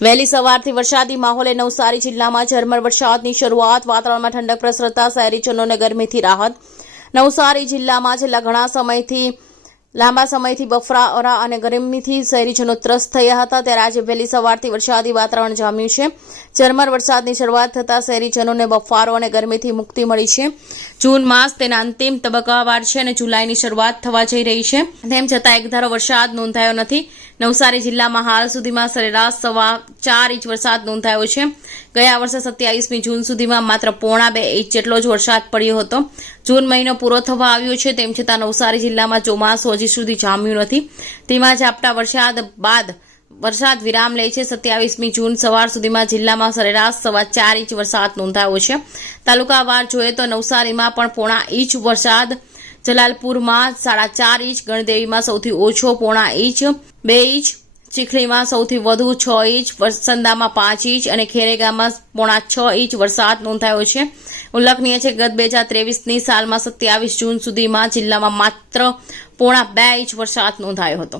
વહેલી સવારથી વરસાદી માહોલે નવસારી જિલ્લામાં ઝરમર વરસાદની શરૂઆત. વાતાવરણમાં ઠંડક પ્રસરતા શહેરીજનોને ગરમીથી રાહત. નવસારી જિલ્લામાં છેલ્લા ઘણા લાંબા સમયથી બફારા અને ગરમીથી શહેરીજનો ત્રસ્ત થયા હતા, ત્યારે આજે વહેલી સવારથી વરસાદી વાતાવરણ જામ્યું છે. ઝરમર વરસાદની શરૂઆત થતાં શહેરીજનોને બફારો અને ગરમીથી મુક્તિ મળી છે. જૂન માસ તેના અંતિમ તબક્કાવાર છે અને જુલાઈની શરૂઆત થવા જઈ રહી છે. તેમ છતાં એકધારો વરસાદ નોંધાયો નથી. નવસારી જિલ્લામાં હાલ સુધીમાં સરેરાશ 4.25 ઇંચ વરસાદ નોંધાયો છે. ગયા વર્ષે 27મી જૂન સુધીમાં માત્ર 1.25 ઇંચ જેટલો જ વરસાદ પડ્યો હતો. જૂન મહિનો પૂરો થવા આવ્યો છે, તેમ છતાં નવસારી જિલ્લામાં ચોમાસું હજી સુધી જામ્યું નથી. તેમાં ઝાપટા વરસાદ બાદ વરસાદ વિરામ લે છે. 27મી જૂન સવાર સુધીમાં જિલ્લામાં સરેરાશ 4.25 ઇંચ વરસાદ નોંધાયો છે. તાલુકાવાર જોઈએ તો નવસારીમાં પણ 0.5 ઇંચ વરસાદ, જલાલપુરમાં 4.5 ઇંચ, ગણદેવીમાં સૌથી ઓછો 0.5 ઇંચ, 2 ઇંચ, ચીખલીમાં સૌથી વધુ 6 ઇંચ, વરસંદામાં 5 ઇંચ અને ખેરેગામાં 5.6 ઇંચ વરસાદ નોંધાયો છે. ઉલ્લેખનીય છે કે ગત 2023ની સાલમાં 27 જૂન સુધીમાં જિલ્લામાં માત્ર 0.25 ઇંચ વરસાદ નોંધાયો હતો.